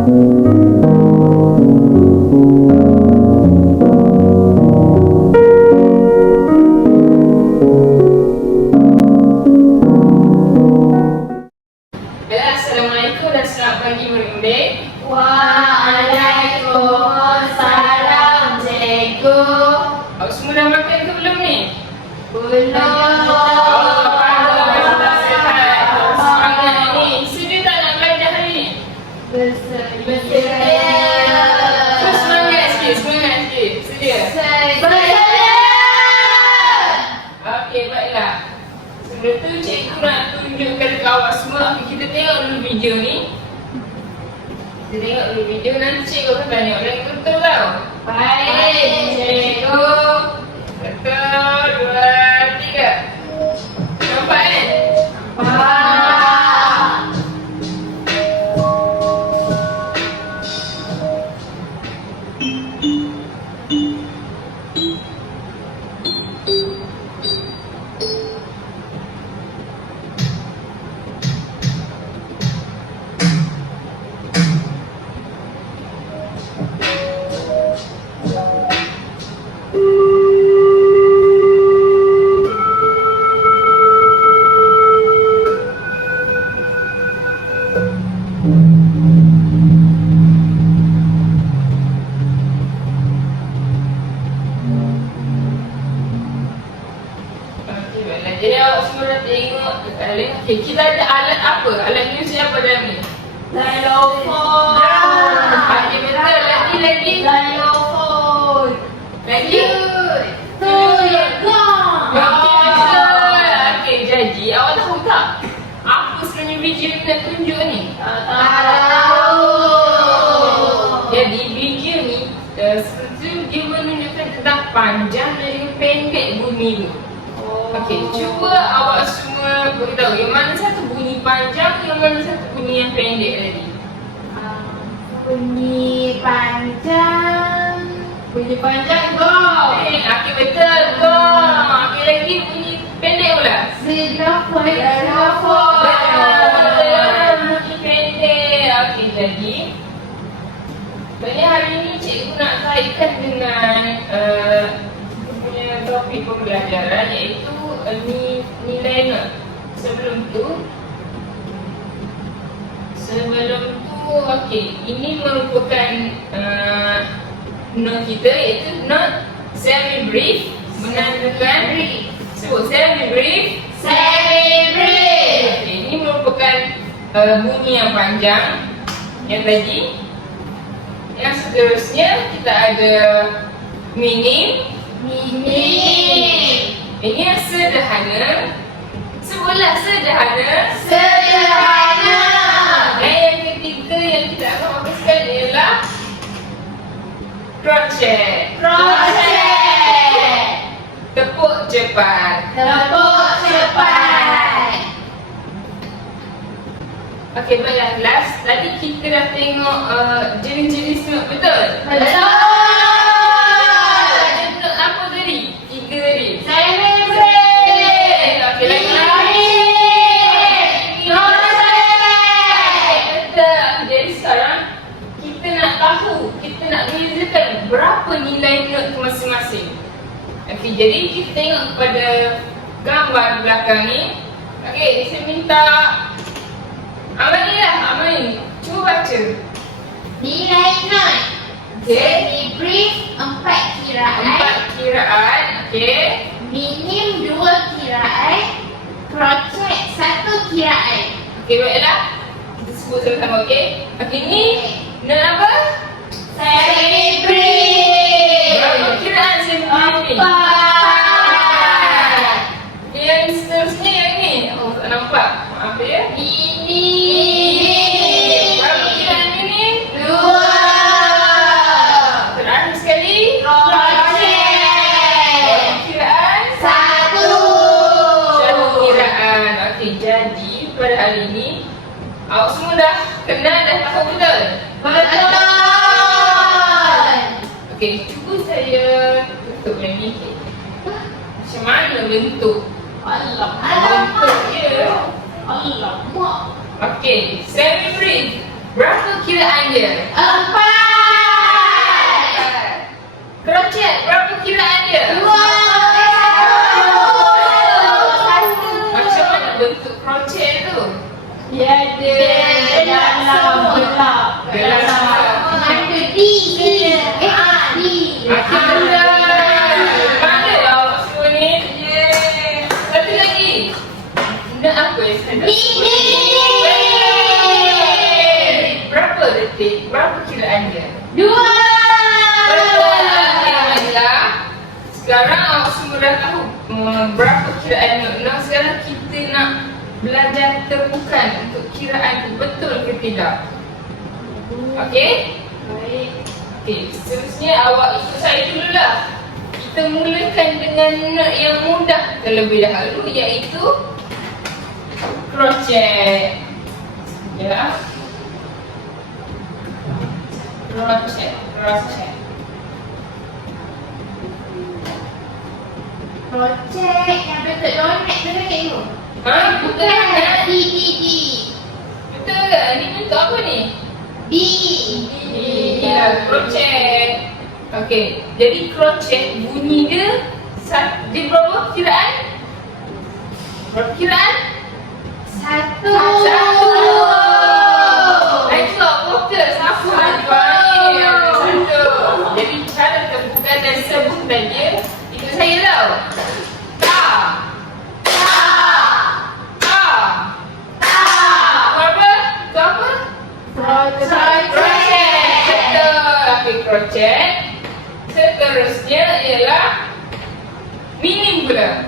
Assalamualaikum dan selamat pagi murid-murid. Waalaikumsalam cikgu. Awak semua dah makan ke belum ni? Belum. Semangat ni. Sedia tak nak belajar hari ni? Bersedia. Terus semangat sikit, Sedia? Bersedia. Okey, baiklah. Sebelum tu cikgu nak tunjukkan ke awak semua. Okey, kita tengok dulu video ni. Kita tengok dulu video, nanti cikgu akan tanya lagi betul tau. Baik cikgu. Satu, dua, tiga. Nampak kan? Nampak. Okey, baiklah. Jadi awak semua dah tengok kalian. Okey, kita ada alat apa? Alat muzik apa dalam ni? Xylophone. Okey, betul. Lagi. Xylophone. Lagi. Tuyul. Okey, betul. Okey, jadi awak tahu tak apa sebenarnya video ni nak tunjuk ni? Tahu. Jadi video ni sebenarnya dia menunjukkan tentang panjang dan juga pendek bunyi tu. Okey, cuba awak semua beritahu yang mana satu bunyi panjang, yang mana satu bunyi yang pendek tadi. Bunyi panjang. Bunyi panjang go. Okey, betul. Go. Okey, lagi bunyi pendek pula. Xylophone. Betul. Bunyi pendek. Okey, jadi sebenarnya hari ni cikgu nak kaitkan dengan punya topik pembelajaran iaitu nilai not. Sebelum tu okey, ini merupakan note kita iaitu note semi-brief menandakan sebut semi-brief. Okey, ini merupakan bunyi yang panjang yang tadi. Yang seterusnya kita ada minim. Ini yang sederhana. Sebutlah sederhana. Dan yang ketiga yang kita akan fokuskan ialah crochet. Tepuk cepat. Okey, baiklah kelas. Tadi kita dah tengok jenis-jenis not, betul? Ada not apa tadi? 3 tadi. Okey, lagi. Betul. Jadi sekarang kita nak tahu, kita nak bezakan berapa nilai not tu masing-masing. Okey, jadi kita tengok kepada gambar di belakang ni. Okey, saya minta Amalin, cuba baca. Nilai not. Okey. Semi-brief 4 kiraan. 4 kiraan, okey. Minim 2 kiraan. Crochet 1 kiraan. Okey, baiklah. Kita sebut sama-sama, okey. Okey, ni not apa? Semi-brief. Berapa kiraan semi-brief ni? 4. Okey, yang seterusnya yang ni. Oh, tak nampak. Maaf ya. Berapa kiraan ini? 2. Terakhir sekali. Crochet. Kiraan 1. satu kiraan. Okey, jadi pada hari ini awak semua dah kenal, dah tahu betul? Betul. Okey, cuba saya tutup yang ni. Macam mana bentuk? Alamak. Bentuk dia. Alamak. Okey, semi-brief. Berapa kiraan dia? 4. Crochet, berapa kiraan dia? 2. Macam mana bentuk crochet tu? Dia ada dalam gelap. Ada D. D. Akhirnya mana awak semua ni? Satu lagi. Nak apa yang saya nak? Berapa detik? Berapa kiraan dia? 2. Betul. Alhamdulillah. Sekarang awak semua dah tahu berapa kiraan dia. Sekarang kita nak belajar temukan untuk kiraan tu betul ke tidak. Okey? Baik. Okey, seterusnya awak ikut saya dululah. Kita mulakan dengan note yang mudah terlebih dahulu, iaitu crochet. Ya. Crochet. Projek yang bentuk donat tu kan cikgu? Ha, bukan. D. Betul ke? Ni bentuk apa ni? D. Ya, crochet. Okey, jadi crochet bunyi dia dia berapa kiraan? Berapa kiraan? 1. Itu betul. Satu. Baik. Satu. Jadi cara temukan dan sebutan dia ikut saya tau. Ta. Apa? Tu apa? Crochet. Betul. Okey, crochet. Seterusnya ialah minim pula.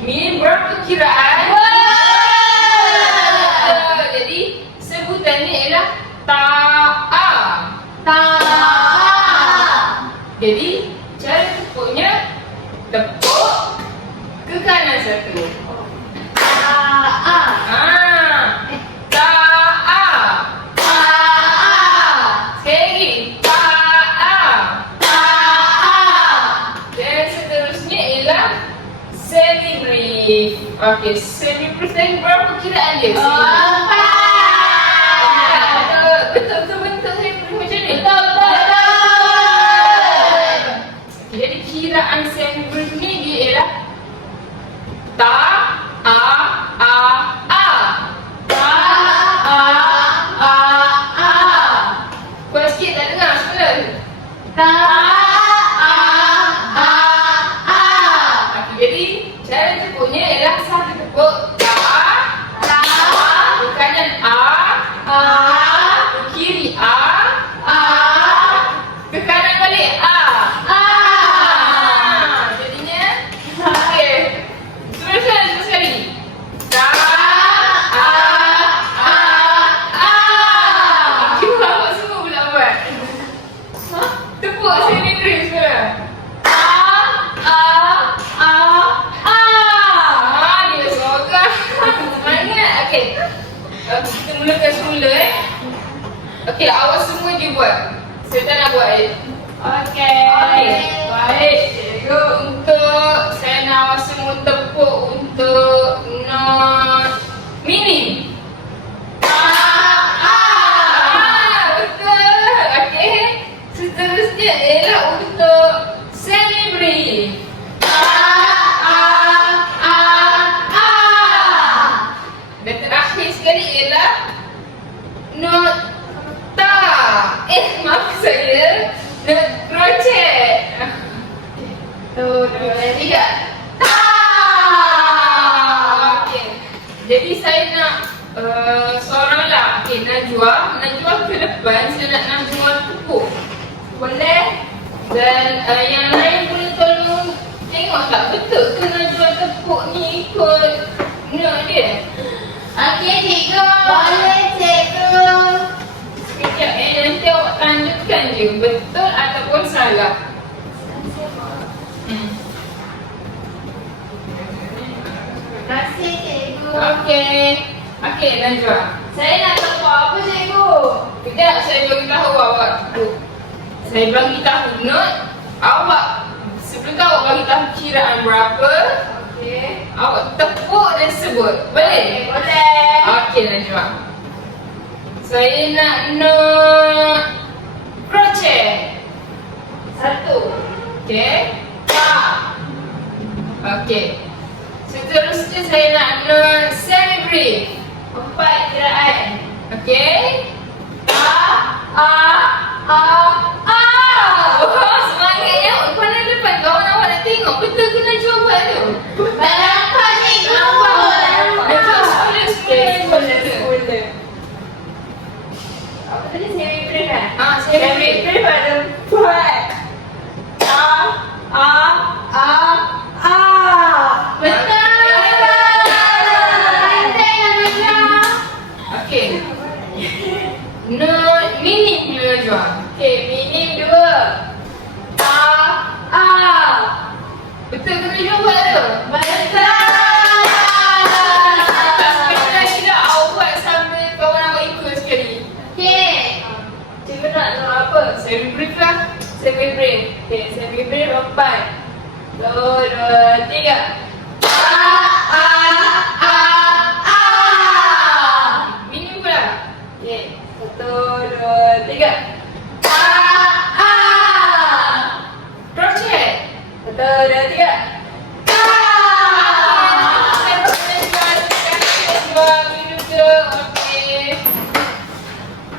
Minim berapa kiraan? Jadi sebutannya ialah ta'a. Jadi cara tepuknya tepuk ke kanan satu. Ta'a. Sekali lagi. Ta'a. Dan seterusnya ialah semi-brief. Okey, semi-brief tadi berapa kiraan dia? Betul bentuk semi-brief macam ni? Betul. Jadi kiraan semi-brief ni dia ialah ta, a. Kuat sikit tak dengar sekolah? Jadi cara tepuknya ialah satu tepuk ta, ke kanan a, ke kiri a, ke kanan balik a. Jadinya okey. Terus sekali. Ta, cuba awak semua pula buat. Tepuk semi-brief semua. Dia sorang. Semangat. Okey. Kita mulakan semula Okey, awak semua je buat. Saya tak nak buat Okey. Baik, cikgu. Untuk saya nak awak semua tepuk untuk not minim. Betul. Okey. Seterusnya ialah untuk semi-brief. Dan terakhir sekali ialah not ta. Maaf saya. Not crochet. Tiga. Ta. Okey. Jadi saya nak seorang lah. Okey, Najwa ke depan. Saya nak Najwa tepuk. Boleh? Dan yang lain boleh tolong tengok tak betul ke Najwa tepuk ni ikut note dia. Okey, cikgu. Boleh, cikgu. Sekejap nanti awak tanyakan je betul ataupun salah. Terima kasih, cikgu. Okey Najwa. Saya nak tahu apa, cikgu? Kejap saya bagi tahu awak tu. Saya bagi tahu note. Awak sebelum tu awak bagi tahu kiraan berapa. Okey. Awak tepuk dan sebut. Boleh? Boleh. Okey Najwa. Saya nak crochet. 1. Okey. Okey. Seterusnya saya nak semi-brief. 4 kiraan. Okey. Oh, semangatnya. Pandai depan kawan awak nak tengok. Betul ke Najwa buat tu? Tak nampak cikgu. Betul, semula. Apa tadi semi-brief kan? Semi-brief. Semi-brief ada 4. Betul. Pandai lah Najwa. Okey. Minim pula Najwa. Okey, minim 2. Betul ke Najwa buat tu? Tak sekali tidak awak buat sambil kawan awak ikut sekali. Okey. Cikgu nak apa? Semi-brief lah. Semi-brief. Okey, semi-brief 4. 1, 2, 3. Minim pula. Okey, 1, 2, 3. Crochet. 1, 2, 3.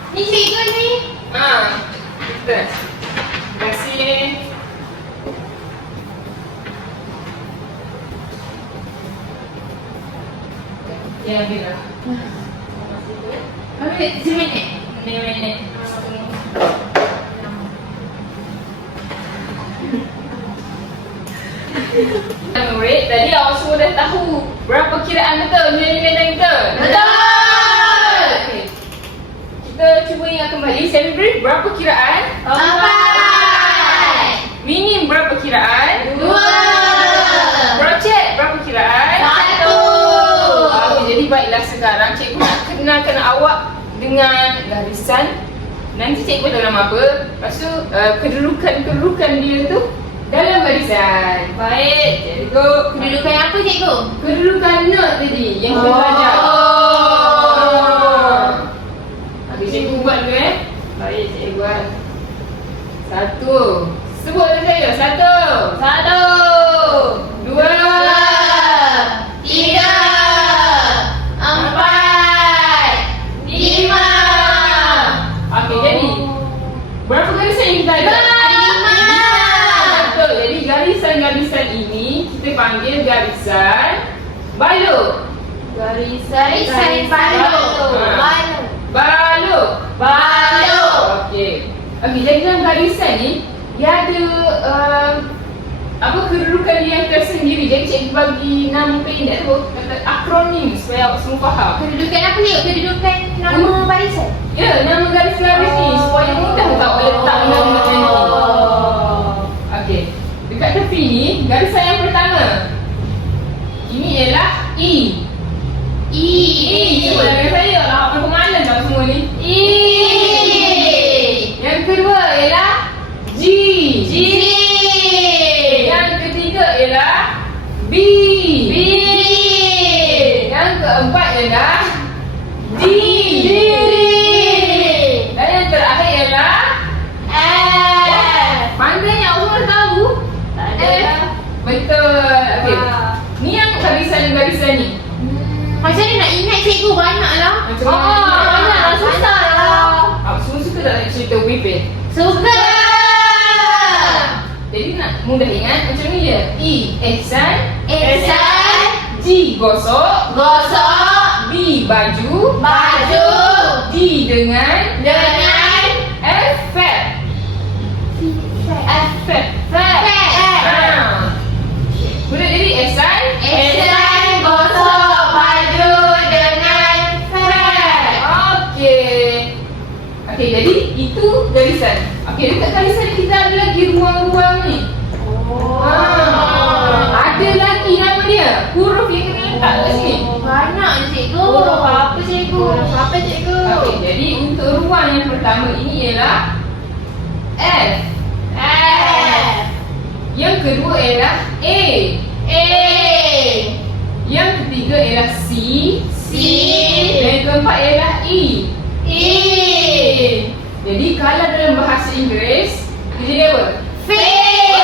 Ni cikgu ni. Betul. Terima kasih. Ya, bila. Ambil seminit. Minit. Murid, tadi awak semua dah tahu berapa kiraan betul nilai-nilai kita? Betul. Okey. Kita cuba ingat kembali, semi-brief berapa kiraan? 4. Minim berapa kiraan? 2. Crochet berapa kiraan? 1. Jadi baiklah sekarang cikgu nak kenalkan awak dengan garisan. Nanti cikgu tahu nama apa. Lepas tu kedudukan dia tu dalam barisan. Baik, cikgu. Kedudukan apa cikgu? Kedudukan note tadi yang kita belajar. Okey, cikgu buat dulu Baik, cikgu buat. 1. Sebut dengan saya. 1. 1. 2. 3. 4. 5. Okey, jadi berapa garisan yang kita ada? 5. Betul. Jadi garisan-garisan ini kita panggil garisan balok. Garisan balok. Balok. Balok. Okey. Okey, jadi dalam garisan ni dia ada kedudukan dia yang tersendiri. Jadi cikgu bagi nama pendek tu kata akronim supaya awak semua faham. Kedudukan apa cikgu? Kedudukan nama barisan. Ya, nama garis-garis ni supaya mudah untuk awak letak nama-nama ni. Okey. Dekat tepi ni garisan yang pertama. Ini ialah E. Cuba dengan saya lah. Apa pengalan tak semua ni? E. Yang kedua ialah G. Yang ketiga ialah B. Yang keempat ialah D. Dan yang terakhir ialah pandainya awak tahu? Tak ada. Betul. Okey. Ni yang garisan-garisan ni. Macam mana nak ingat cikgu? Banyak lah. Macam mana? Banyak lah, susah lah. Awak semua suka tak nak cerita Wipin? Suka. Jadi nak mudah ingat macam ni je. E. Ehsan. Ehsan. G. Gosok. Gosok. B. Baju. Baju. D. Dengan. F. Fat. Fat. Boleh jadi Ehsan. Ehsan gosok baju dengan fat. Okey. Okey, jadi itu garisan. Okey, dekat garisan ni kita ada lagi ruang-ruang ni. Ada lagi nama dia. Huruf yang kena letak kat sini. Banyak cikgu. Huruf apa cikgu? Huruf apa cikgu? Okey, jadi untuk ruang yang pertama ini ialah F. Yang kedua ialah A. Yang ketiga ialah C. Dan yang keempat ialah E. kalau dalam bahasa Inggeris, dia jadi apa? Face.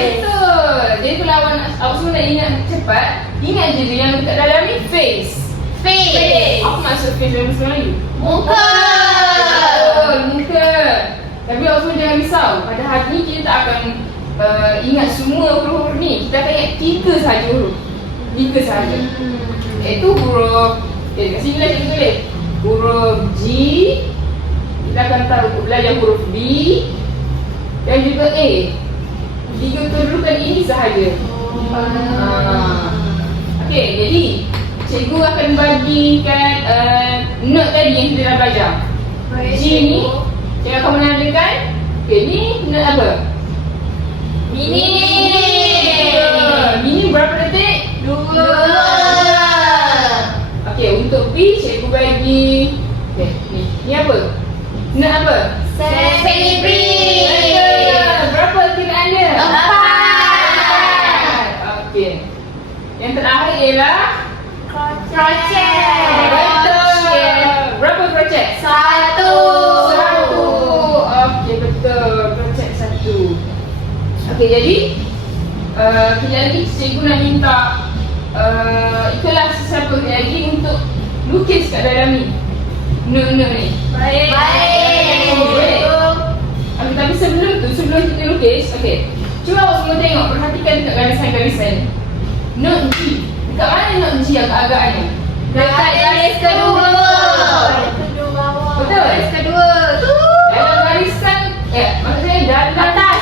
Betul. Jadi kalau awak semua nak ingat cepat, ingat je yang dekat dalam ni face. Face. Apa maksud face dalam bahasa Melayu? Muka. Betul, muka. Tapi awak semua jangan risau. Pada hari ni kita tak akan ingat semua huruf ni. Kita akan ingat 3 sahaja huruf. 3 sahaja. Iaitu huruf, kat sini lah cikgu tulis. Huruf G. Kita akan tahu belajar huruf B dan juga A. 3 kedudukan ini sahaja. Okey, jadi cikgu akan bagikan note tadi yang kita dah belajar. G ni, cikgu akan menandakan. Okey, ni note apa? Mini. Mini berapa detik? 2. Okey, untuk B cikgu bagi. Okey, ni apa? Note apa? Celebrate. Berapa kiraan dia? 4. Okey. Yang terakhir ialah Crochet. betul. Berapa crochet? 1. Satu. Okey, betul. Crochet 1. Okey, jadi kejap lagi cikgu nak minta ikutlah sesiapa lagi untuk lukis kat dalam ni. Note-note ni. Baik. Okay, tapi sebelum kita lukis, okey. Cuba awak semua tengok, perhatikan dekat garisan-garisan ni. Note G. Dekat mana note G agak-agak ni? Dekat garis kedua. Betul? Garis kedua. Tu. Dalam garisan, maksudnya dalam atas.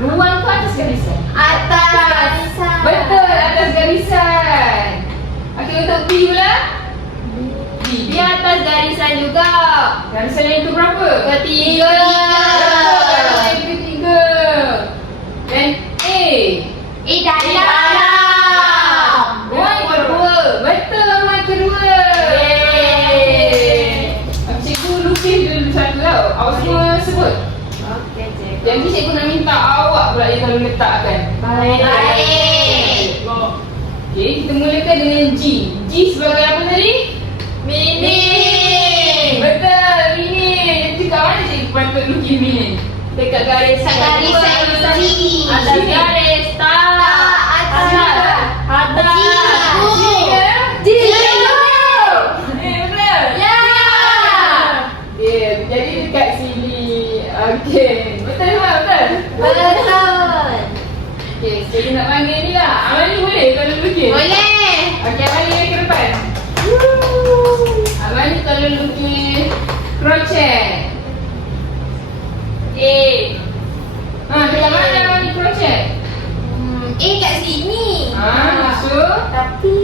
Luar ke atas garisan? Atas. Betul, atas garisan. Okey, untuk B pula? Di atas garisan juga. Garisan yang itu berapa? Ketiga. Garisan yang ketiga. Dan A. Dalam. Ruang kedua. Betul, ruang kedua. Yeay. Cikgu lukis dulu satu tau. Awak semua sebut. Okey, cikgu. Jadi cikgu nak minta awak pula yang kalau letakkan. Baik. Okey, kita mulakan dengan G. G sebagai apa tadi? Mini. Betul, mini. Jadi kat mana cikgu patut lukis mini? Dekat garisan. Garisan G. Atas garis. Tak. Atas. Atas. G. G. Betul. Ya. Jadi dekat sini. Okey. Betul tak? Betul? Betul. Okey, cikgu nak panggil ni lah. Amani boleh kalau lukis? Boleh. Okey, Amani ke depan. Amani kalau lukis crochet. Dekat mana Amani crochet? Kat sini. Masuk. Tapi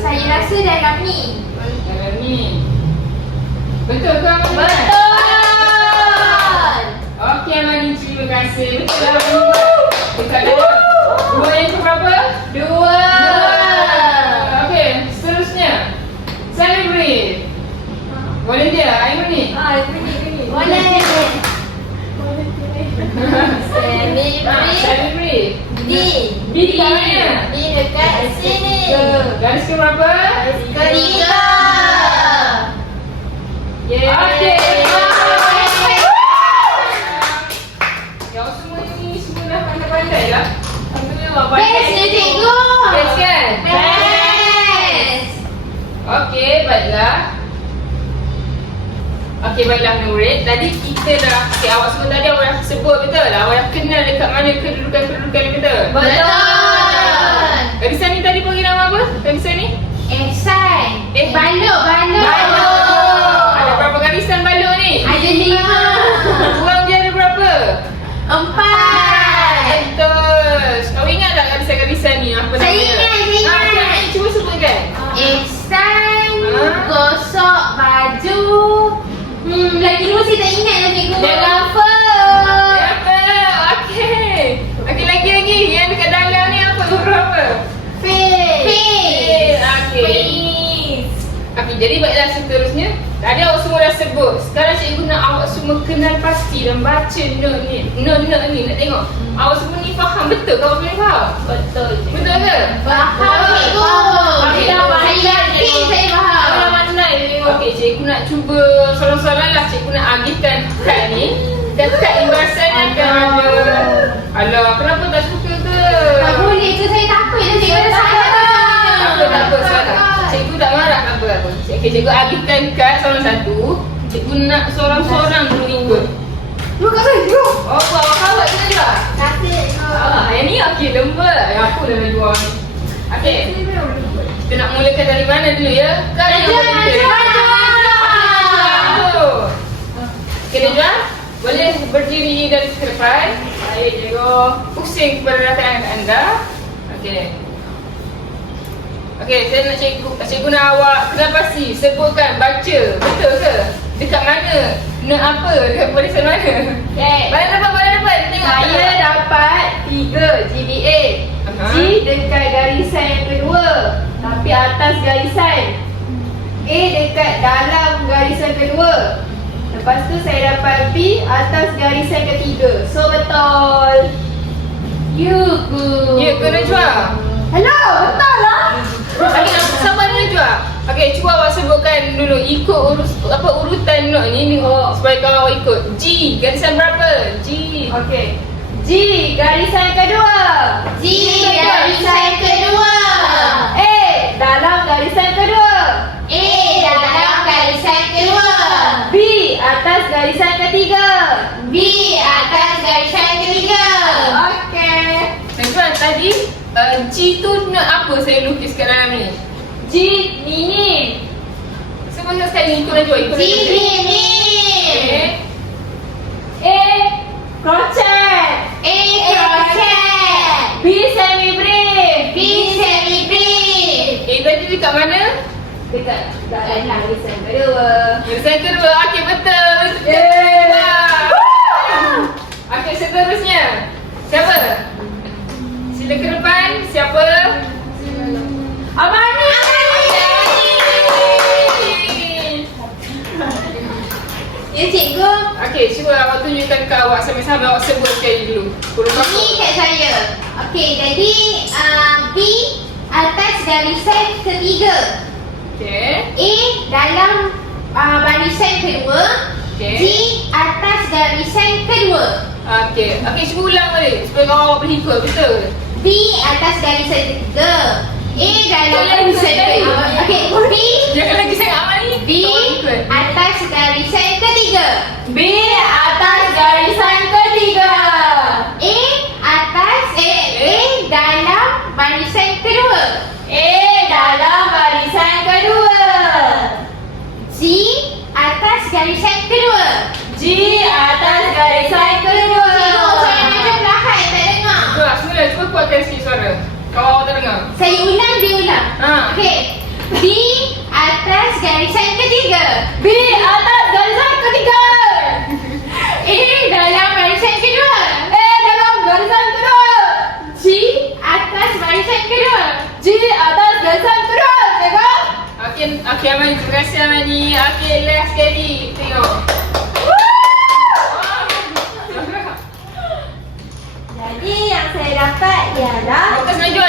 saya rasa dalam ni. Dalam ni. Betul ke Amani? Betul. Okey Amani, terima kasih. Betul lah Amani. Dekat dalam. Dua yang ke berapa? 2. Okey, seterusnya. Celebrate. Volunteer, Aiman ni. Boleh. Celebrate. D. B dekat mana? D dekat sini. Garis ke berapa? Ketiga. Okey. Yang semua ni semua dah pandai-pandai lah. Alhamdulillah pandai. Best ni cikgu. Best kan? Best. Okey, baiklah. Okey, baiklah murid. Tadi kita dah, awak semua tadi awak dah sebut betul lah. Awak dah kenal dekat mana kedudukan-kedudukan ni betul? Betul. Garisan ni tadi panggil nama apa? Garisan ni? Ehsan. Eh, Balok. Ada berapa garisan balok ni? Ada 5. Kurang dia ada berapa? 4. Betul. Kau ingat tak garisan-garisan ni? Apa Saya namanya? ingat. Cuba sebutkan. Ehsan Ha? gosok baju. Lagi dua saya tak ingat lah cikgu. Dia cover. Apa? Okey. Okey, lagi. Yang dekat dalam ni apa? Huruf apa? Face. Okey. Face. Okey, jadi baiklah seterusnya. Tadi awak semua dah sebut. Sekarang cikgu nak awak semua kenal pasti dan baca note ni. Note ni nak tengok. Awak semua ni faham betul ke awak boleh faham? Betul. Betul ke? Faham cikgu. Okey, Saya yakin saya faham. Kalau pandai tengok. Okey, cikgu nak cuba soalan-soalan lah. Cikgu nak agihkan kad ni. Dan kad imbasan akan ada. Alah, kenapa tak suka ke? Tak boleh ke, saya takut je cikgu dah salah. Tak apa, salah. Cikgu tak marah, tak apa. Okey, cikgu agihkan kad soalan satu. Cikgu nak seorang-seorang dulu ikut. Lu kat saya cikgu. Oh, awak kawat ke Najwa? Kasih. Yang ni okey, lembut. Yang aku dah Najwa ni. Okey, kita nak mulakan dari mana dulu ya? Kad yang Okey, Najwa. Boleh berdiri dari ke depan. Baik, cikgu. Pusing kepada rakan anda. Okey. Okey, saya nak cikgu nak awak kena pasti sebutkan, baca. Betul ke? Dekat mana? Nak apa? Dekat barisan mana? Okay. Badan depan. Tengok. Saya dapat 3 GPA. Aha. G dekat garisan yang kedua, tapi atas garisan. A dekat dalam garisan kedua. Lepas tu saya dapat B atas garisan ketiga. So betul. You good. Ya ke Najwa? Hello, betul lah. Okey, sabar dulu Najwa. Okey, cuba awak sebutkan dulu ikut urutan note ni supaya kalau awak ikut. G, garisan berapa? G. Okey. G garisan kedua. G garisan kedua. A dalam garisan kedua. A dalam garisan kedua. B atas garisan ketiga. B atas garisan ketiga. Okey. Najwa, tadi G tu note apa saya lukis kat dalam ni? G minim. Sebut sekali ikut Najwa, ikut G Najwa. minim. A crochet. A crochet. B semi brief. B semi brief. Tadi dekat mana? Dekat dalam garisan kedua. Garisan kedua. Okey, betul. Yeay. Okey, seterusnya. Siapa? Sila ke depan. Siapa? Abang ni. Ya cikgu. Okey, cuba awak tunjukkan ke awak sama-sama awak sebut sekali dulu. Huruf apa? Ini kat saya. Okey, jadi B atas garisan ketiga. Okey. A dalam barisan kedua. Okey. G atas garisan kedua. Okey. Okey, cuba ulang balik supaya awak boleh ikut, betul? B atas garisan ketiga. A dalam Boleh barisan ikut kedua. sekali. Okey, B Jangan lagi sangat amal ni. B Awak ikut. atas garisan ketiga. B atas garisan ketiga. A atas A dalam barisan kedua. A dalam barisan kedua. G atas garisan kedua. G atas garisan kedua. Cikgu, saya macam perlahan tak dengar. Cuba, cuba kuatkan sikit suara. Kalau awak tak dengar. Saya ulang, dia ulang. Ha. Okey. B atas garisan ketiga. B atas garisan ketiga. A dalam barisan kedua. A dalam garisan kedua. G atas barisan kedua. G atas garisan kedua. Tengok. Okey, Amani. Terima kasih Amani. Okey, last sekali. Tengok. Jadi yang saya dapat ialah Fokus Najwa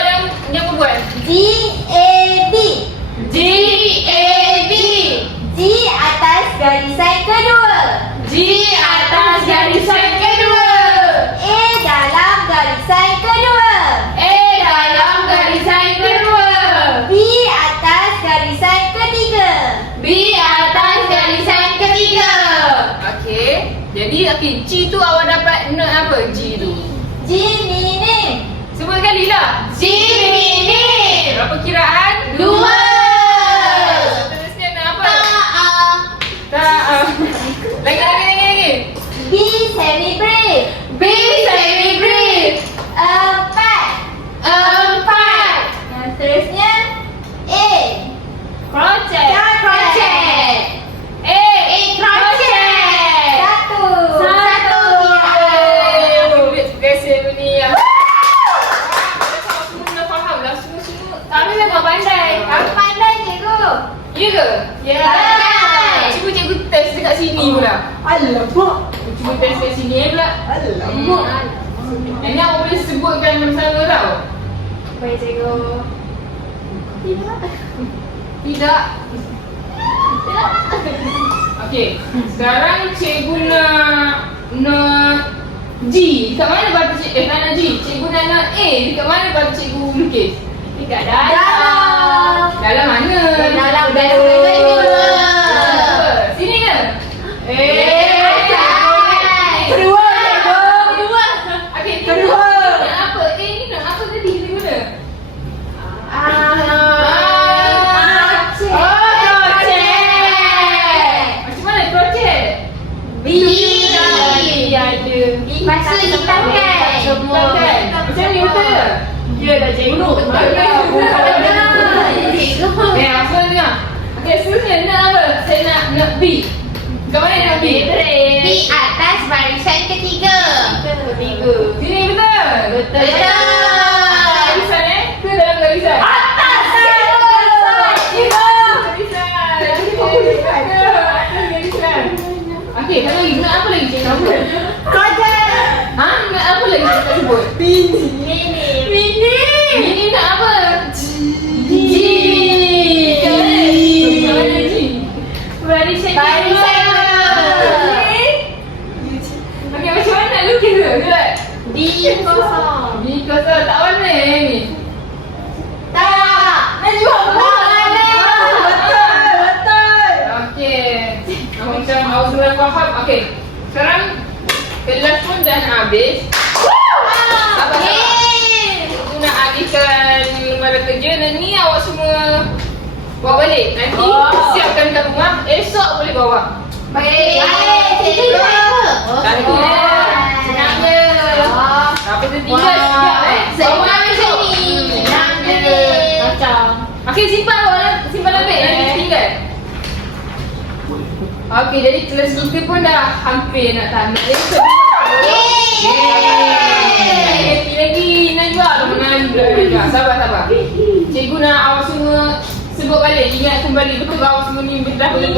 yang berbual. GAB. G A B. G atas garisan kedua. G atas garisan kedua. A dalam garisan kedua. A dalam garisan kedua. B atas garisan ketiga. B atas garisan ketiga. Okey. Jadi G tu awak dapat note apa? G tu. G minim. Sebut sekali lah. G minim. Berapa kiraan? 2. Terusnya nak apa? Tak. Lagi. B semi brief. B semi brief. 4. 4. Yang terusnya A crochet. Crochet. A crochet. 1. Terima kasih Amani. Semua dah faham lah. Semua. Tapi memang pandai. Sampai lah. Alamak. Cuba test kat sini pula. Alamak. Ini awak boleh sebutkan sama tau. Baik cikgu. Tidak. Tidak. Okey, sekarang cikgu nak G. Dekat mana batu cikgu? Tak nak G. Cikgu nak A. Dekat mana batu cikgu lukis? Dekat dalam. Dalam mana? Dalam Sini ke? Kedua cikgu. Kedua. Okey, Kedua. Nak apa? A ni nak apa tadi kita guna? Macam mana projek? Lepas tu ditangkan. Semua. Macam ni betul ke? Ya dah cikgu. Apa tengah? Okey, seterusnya nak apa? Saya nak B. Kat mana nak B? Di atas barisan ketiga. Ketiga. Sini betul? Betul. Dalam garisan ke dalam garisan? Atas Garisan. Okey, kalau lagi nak apa lagi cikgu nak sebut? Projek. Ha? Nak apa lagi cikgu nak sebut? Mini. Ini nak apa? G. Kat mana G? Barisan Okey, macam mana nak lukis tu? Lihat. D kosong. B kosong tak warna ni. Tak. Najwa Betul. Okey. Macam awak semua faham. Okey. Sekarang kelas pun dah nak habis. Sabar. Aku nak alihkan lembaran kerja dan ni awak semua bawa balik. Nanti siapkan kat rumah. Esok boleh bawa. Baik. Cantik senang je. Apa tu tinggal sekejap Senang je ni. Senang je. Macam. Okey, simpan ambil nanti tinggal. Okey, jadi kelas kita pun dah hampir nak tamat. Happy lagi Najwa. Najwa. Sabar. Cikgu nak awak semua sebut balik, ingat kembali. Betul awak semua ni dah boleh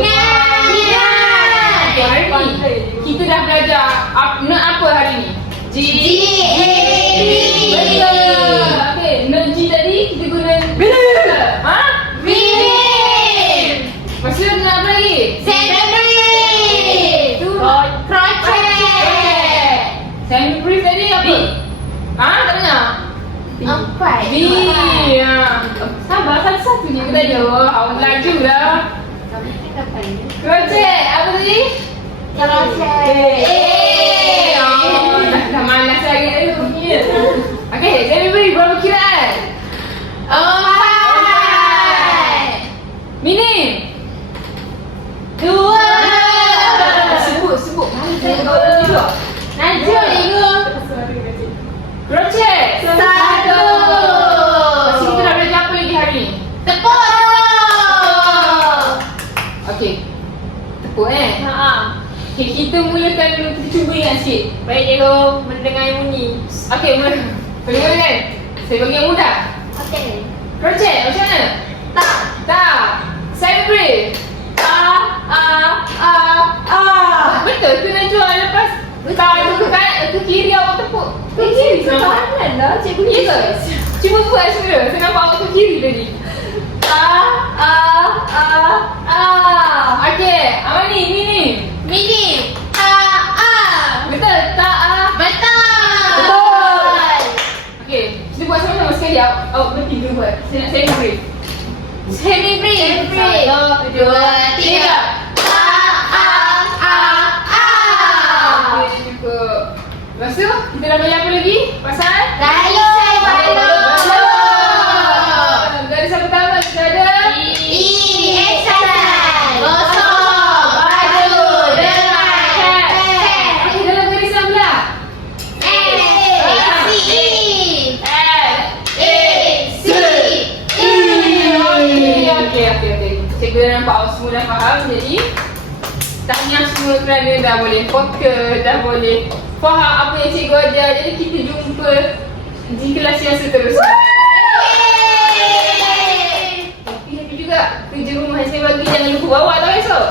Okay, hari ni kita dah belajar nak apa hari ni? G. Betul. Okey, nak G tadi kita guna ha? Maksud nak apa lagi? Sandwich tadi apa? Ha? Tak dengar? B. Sabar, satu-satu je kita jawab. Awak laju lah. Projek, apa tadi? Dah malas lagi tadi bunyi. Okey, saya beri berapa kiraan? Minim. 2. Sebut. Mari saya bawa juga. Najwa cikgu. Projek. 1. Masih kita dah belajar apa lagi hari ni? Tepuk. Okey. Tepuk Okey, kita mulakan dulu. Kita cuba ingat sikit. Baik cikgu, mendengar bunyi. Okey, mula kan? Saya bagi yang mudah. Okey. Projek, macam mana? Tak. Celebrate. Betul ke Najwa lepas tak ke kanan ke kiri awak tepuk? Ke kiri sama? Kanan lah cikgu. Ya ke? Cuba buat semula. Saya nampak awak ke kiri tadi. Okey, apa ni? Minim. Betul? Tak Betul. Okey, kita buat sama-sama sekali. Awak bertiga buat. Saya nak celebrate. Celebrate. 1, 2, 3. Okey, cukup. Lepas tu, kita dah belajar apa lagi? Pasal? Garisan balon. Garisan pertama kita ada Gosok. Baju. Dengar. Okey, dalam garisan pula. Okey. Cikgu dah nampak awak semua dah faham. Jadi, tahniah semua kerana dah boleh fokus, dah boleh faham apa yang cikgu ajar. Jadi, kita jumpa di kelas yang seterusnya. Happy juga. Kerja rumah yang saya bagi jangan lupa bawa tau esok.